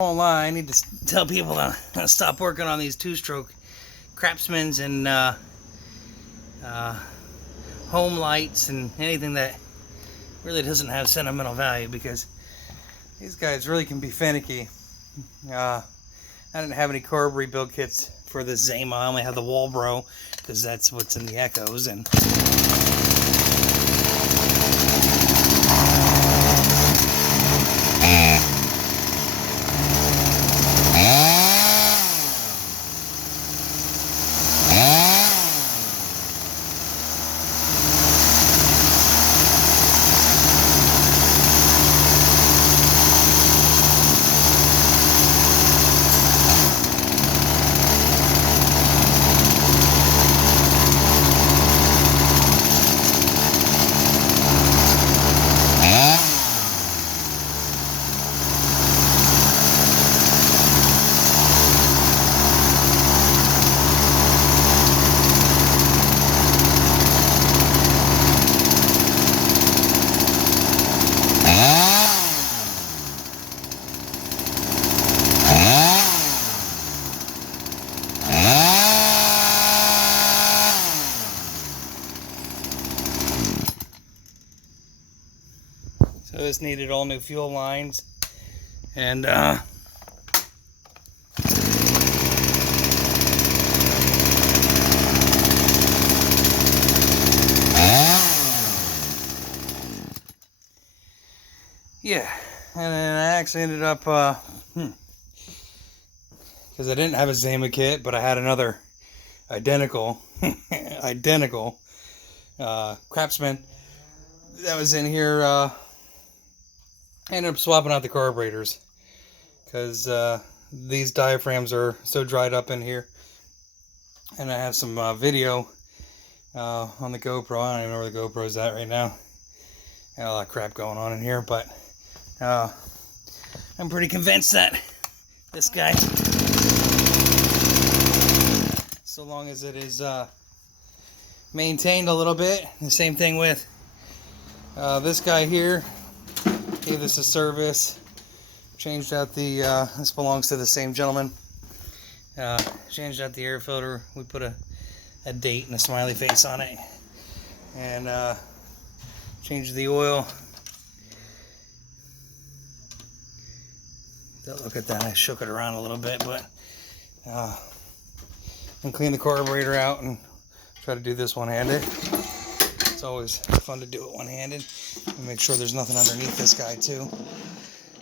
Online, I need to tell people to stop working on these two-stroke Craftsmans and home lights and anything that really doesn't have sentimental value, because these guys really can be finicky. I didn't have any carb rebuild kits for this Zama. I only have the Walbro because that's what's in the Echoes. And so this needed all new fuel lines, and yeah, and then I actually ended up because I didn't have a Zama kit, but I had another identical Craftsman that was in here. I ended up swapping out the carburetors because these diaphragms are so dried up in here, and I have some video on the GoPro. I don't even know where the GoPro's at right now. Got a lot of crap going on in here, but I'm pretty convinced that this guy, so long as it is maintained a little bit. The same thing with this guy here. Gave this a service, changed out the this belongs to the same gentleman. Changed out the air filter. We put a date and a smiley face on it, and changed the oil. Look at that, I shook it around a little bit, but and clean the carburetor out and try to do this one-handed. It's always fun to do it one-handed and make sure there's nothing underneath this guy too.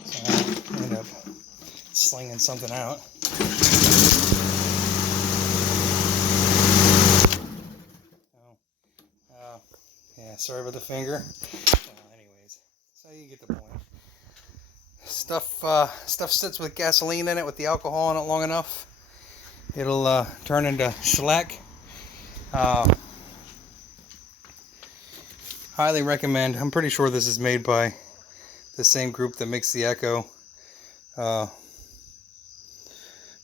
So I end up slinging something out. Yeah, sorry about the finger. Anyways, so you get the point. Stuff sits with gasoline in it, with the alcohol in it long enough, it'll turn into shellac. Highly recommend. I'm pretty sure this is made by the same group that makes the Echo, but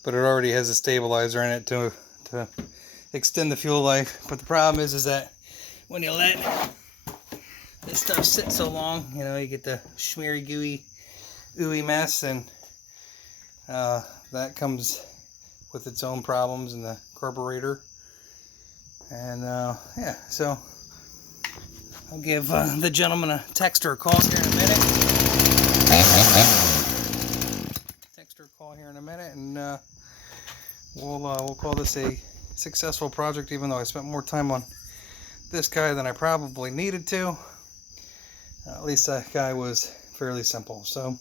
it already has a stabilizer in it to extend the fuel life. But the problem is that when you let this stuff sit so long, you know, you get the schmeary, gooey, ooey mess, and that comes with its own problems in the carburetor. And yeah, so I'll give the gentleman a text or a call here in a minute. And we'll call this a successful project, even though I spent more time on this guy than I probably needed to. At least that guy was fairly simple. So